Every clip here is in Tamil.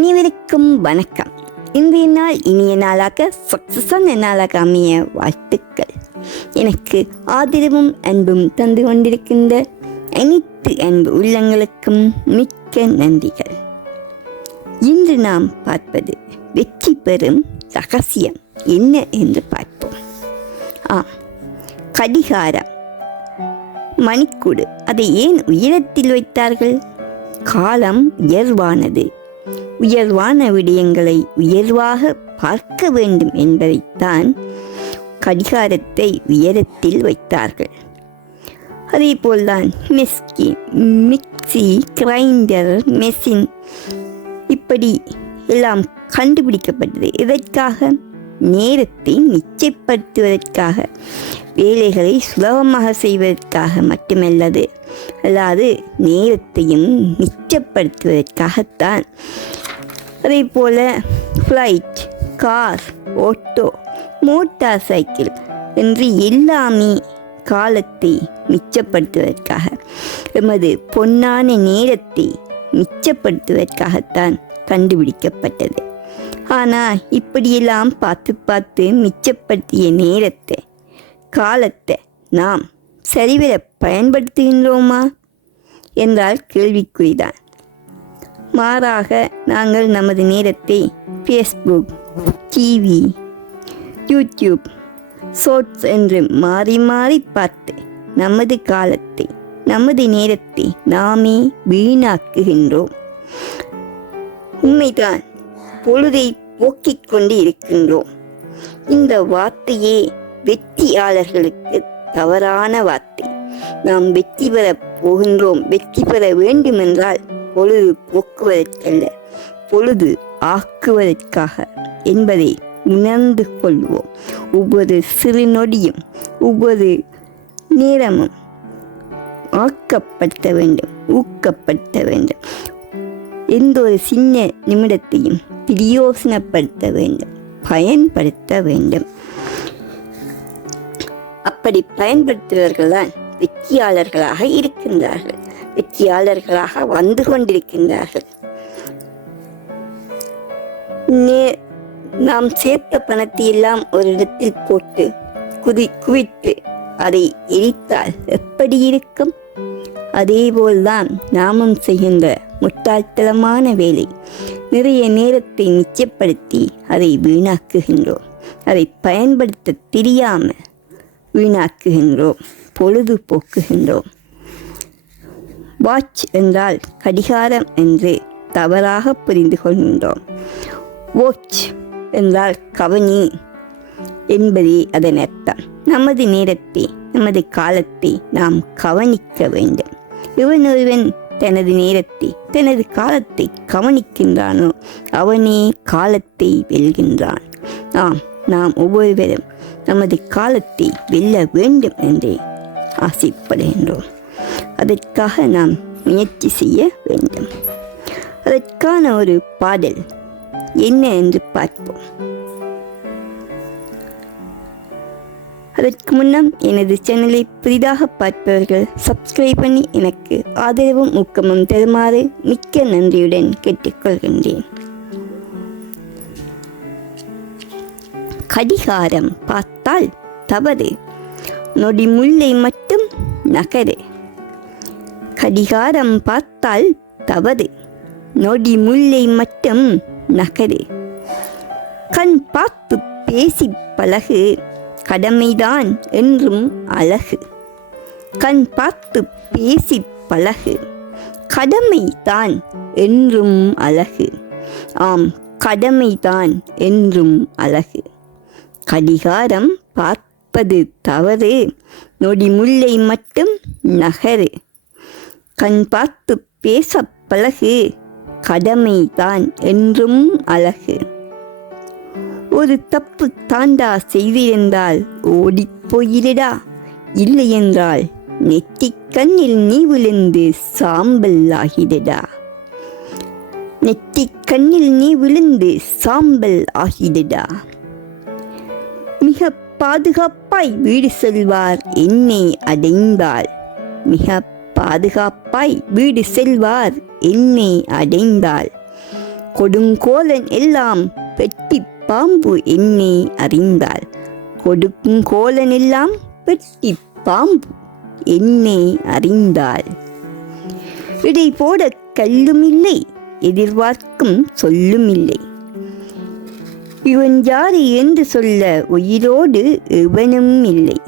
அனைவருக்கும் வணக்கம். இன்றைய நாள் இனிய நாளாக சக்சஸான நாளாக அமைய வாழ்த்துக்கள். எனக்கு ஆதரவும் அன்பும் தந்து கொண்டிருக்கின்ற அனைத்து அன்பு உள்ளங்களுக்கும் மிக்க நன்றிகள். இன்று நாம் பார்ப்பது வெற்றி பெறும் ரகசியம் என்ன என்று பார்ப்போம். கடிகாரம், மணிக்கூடு, அதை ஏன் உயரத்தில் வைத்தார்கள்? காலம் உயர்வானது. உயர்வான விடயங்களை உயர்வாக பார்க்க வேண்டும் என்பதைத்தான் கடிகாரத்தை உயரத்தில் வைத்தார்கள். அதே போல்தான் மிக்சி, கிரைண்டர், மெஷின் இப்படி எல்லாம் கண்டுபிடிக்கப்பட்டது. இதற்காக நேரத்தை மிச்சப்படுத்துவதற்காக, வேலைகளை சுலபமாக செய்வதற்காக மட்டுமல்லது, அல்லாது நேரத்தையும் மிச்சப்படுத்துவதற்காகத்தான். அதே போல flight, car, auto, motorcycle என்று எல்லாமே காலத்தை மிச்சப்படுத்துவதற்காக, எமது பொன்னான நேரத்தை மிச்சப்படுத்துவதற்காகத்தான் கண்டுபிடிக்கப்பட்டது. ஆனால் இப்படியெல்லாம் பார்த்து மிச்சப்படுத்திய நேரத்தை, காலத்தை நாம் சரிவர பயன்படுத்துகின்றோமா என்றால் கேள்விக்குறிதான். மாறாக நாங்கள் நமது நேரத்தை ஃபேஸ்புக், டிவி, யூடியூப், ஷார்ட்ஸ் என்று மாறி மாறி பார்த்து நமது காலத்தை, நமது நேரத்தை நாமே வீணாக்குகின்றோம். உண்மைதான், பொழுதை போக்கிக் கொண்டு இருக்கின்றோம். இந்த வார்த்தையே வெற்றியாளர்களுக்கு தவறான வார்த்தை. நாம் வெற்றி பெற போகின்றோம், வெற்றி பெற வேண்டுமென்றால் பொழுது போக்குவதற்கல்ல, பொழுது ஆக்குவதற்காக என்பதை உணர்ந்து கொள்வோம். ஒவ்வொரு சிறு நொடியும், ஒவ்வொரு நேரமும் ஆக்கப்படுத்த வேண்டும், ஊக்கப்படுத்த வேண்டும். எந்த ஒரு சின்ன நிமிடத்தையும் பிரயோசனப்படுத்த வேண்டும், பயன்படுத்த வேண்டும். அப்படி பயன்படுத்துபவர்கள் தான் வெற்றியாளர்களாக இருக்கின்றார்கள், வெற்றியாளர்களாக வந்து கொண்டிருக்கின்றார்கள். நாம் சேர்த்த பணத்தை எல்லாம் ஒரு இடத்தில் போட்டு குவித்து அதை எரித்தால் எப்படி இருக்கும்? அதேபோல்தான் நாமும் செய்கின்ற முட்டாள்தனமான வேலை. நிறைய நேரத்தை மிச்சப்படுத்தி அதை வீணாக்குகின்றோம். அதை பயன்படுத்த தெரியாமல் வீணாக்குகின்றோம், பொழுதுபோக்குகின்றோம். வாட்ச் என்றால் கடிகாரம் என்று தவறாக புரிந்து கொள்கின்றோம். வாட்ச் என்றால் கவனி என்பதே அதன் அர்த்தம். நமது நேரத்தை, நமது காலத்தை நாம் கவனிக்க வேண்டும். ஒருவன் தனது நேரத்தை, தனது காலத்தை கவனிக்கின்றானோ அவனே காலத்தை வெல்கின்றான். நாம் ஒவ்வொருவரும் நமது காலத்தை வெல்ல வேண்டும் என்றே ஆசைப்படுகின்றோம். அதற்காக நாம் முயற்சி செய்ய வேண்டும். அதற்கான ஒரு பாடல் என்ன என்று பார்ப்போம். அதற்கு முன்னம் எனது சேனலை புதிதாக பார்ப்பவர்கள் சப்ஸ்கிரைப் பண்ணி எனக்கு ஆதரவும் ஊக்கமும் தருமாறு மிக்க நன்றியுடன் கேட்டுக்கொள்கின்றேன். கடிகாரம் பார்த்தால் தவறு, நொடி முல்லை மட்டும் நகரு. கடிகாரம் பார்த்தால் தவறு, நொடி முல்லை மட்டும் நகரு. கண் பார்த்து பேசி பழகு, கடமைதான் என்றும் அழகு. கண் பார்த்து பேசி பழகு, கடமைதான் என்றும் அழகு. கடமைதான் என்றும் அழகு. கடிகாரம் பார்ப்பது தவறு, நொடி முல்லை மட்டும் நகரு. கண் பார்த்து பேச பழகு, கடமைதான் என்றும் அழகு. ஒரு தப்பு தாண்டா செய்திருந்தால் ஓடிப் போயிடா, இல்லை என்றால் நெற்றிக் கண்ணில் நீ விழுந்து சாம்பல் ஆகிடடா. நெற்றிக் கண்ணில் நீ விழுந்து சாம்பல் ஆகிடடா. மிக பாதுகாப்பாய் வீடு செல்வார் என்னை அடைந்தால், மிக பாதுகாப்பாய் வீடு செல்வார் என்னை அடைந்தால். கொடுங்கோலன் எல்லாம் வெட்டி பாம்பு என்னை அறிந்தாள். கொடுங்கோலன் எல்லாம் வெட்டி பாம்பு என்னை அறிந்தாள். இடை போட கல்லும் இல்லை, எதிர்பார்க்கும் சொல்லும் இல்லை. இவன் யாரு என்று சொல்ல உயிரோடு எவனும் இல்லை.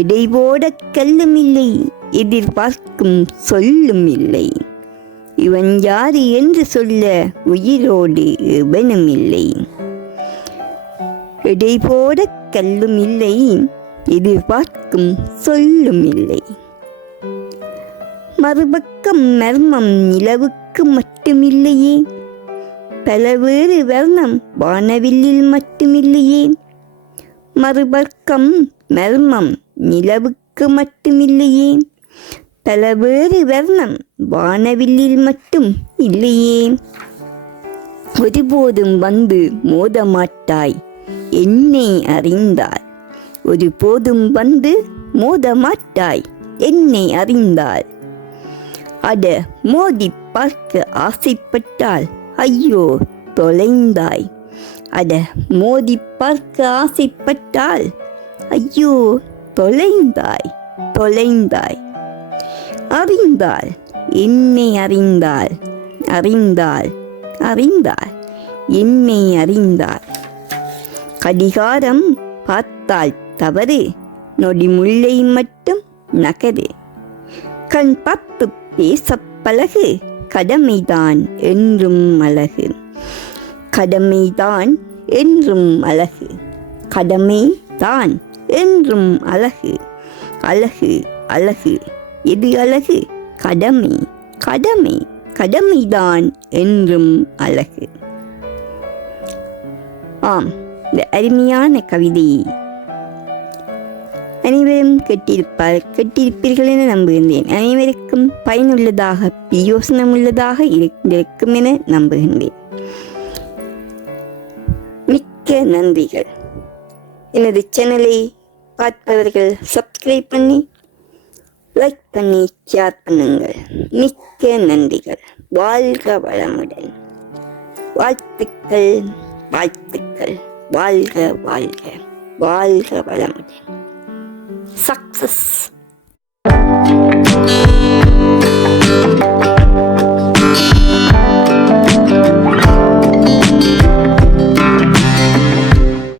இடை போட கல்லும் இல்லை, எதிர்பார்க்கும் சொல்லும் இல்லை. இவன் யாரு என்று சொல்ல உயிரோடு எவனும் இல்லை. இடை போட கல்லும் இல்லை, எதிர்பார்க்கும் சொல்லும் இல்லை. மறுபக்கம் மர்மம் நிலவுக்கு மட்டுமில்லையே, பலவேறு வர்ணம் வானவில்லில் மட்டுமில்லையே. மறுபக்கம் மர்மம் நிலவுக்கு மட்டுமில்லையே, பலவேறு வர்ணம் வானவில்லில் மட்டும் இல்லையே. ஒருபோதும் வந்து மோதமாட்டாய் என்னை அறிந்தாள். ஒருபோதும் வந்து மோதமாட்டாய் என்னை அறிந்தாள். அட மோதி பார்க்க ஆசைப்பட்டாள், ஐயோ தொலைந்தாய். அட மோதி பார்க்க ஆசைப்பட்டாள், ஐயோ தொலைந்தாய் தொலைந்தாய். அறிந்தாள் என்னை அறிந்தாள், அறிந்தாள் அறிந்தாள் என்னை அறிந்தாள். கடிகாரம் பார்த்தால் தவறு, நொடி முல்லை மட்டும் நகரு. கண் பார்த்து பேச பழகு, கடமைதான் என்றும் அழகு. கடமைதான் என்றும் அழகு, கடமைதான் என்றும் அழகு. அழகு அழகு எது அழகு? கடமை கடமை கடமைதான் என்றும் அழகு. ஆம், இந்த அருமையான கவிதையை அனைவரும் கேட்டிருப்பீர்கள் என நம்புகின்றேன். அனைவருக்கும் பயனுள்ளதாக பிரயோசனமுள்ளதாக இருக்கும் என நம்புகின்றேன். மிக்க நன்றிகள். எனது சேனலை பார்ப்பவர்கள் சப்ஸ்கிரைப் பண்ணி, லைக் பண்ணி, ஷேர் பண்ணுங்கள். மிக்க நன்றிகள். வாழ்க வளமுடன். வாழ்த்துக்கள் வாழ்த்துக்கள். வாழ்க வாழ்க. வாழ்க வளமுடன். Success.